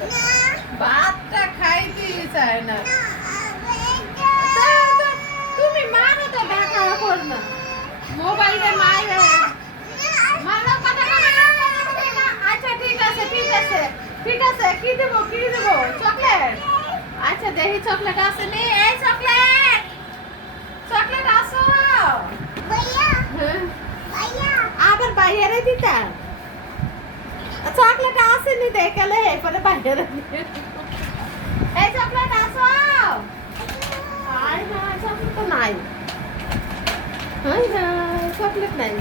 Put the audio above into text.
করে ভাতটা খাইতেই চায় না। তুমি মারো তো দেখা কর না মোবাইলে মাইরে মারো কথা না। আচ্ছা ঠিক আছে ঠিক আছে ঠিক আছে কি দেবো চকলেট? আচ্ছা দেখি চকলেট আছে নি। এই চকলেট চকলেট আসো ভাইয়া। আবার বাইরে দিতা চকলেট আসেনি দেখলে এরপরে বাইরে এই চকলেট আসো। আয় না চকলেট তো নাই। চকলেট নাই।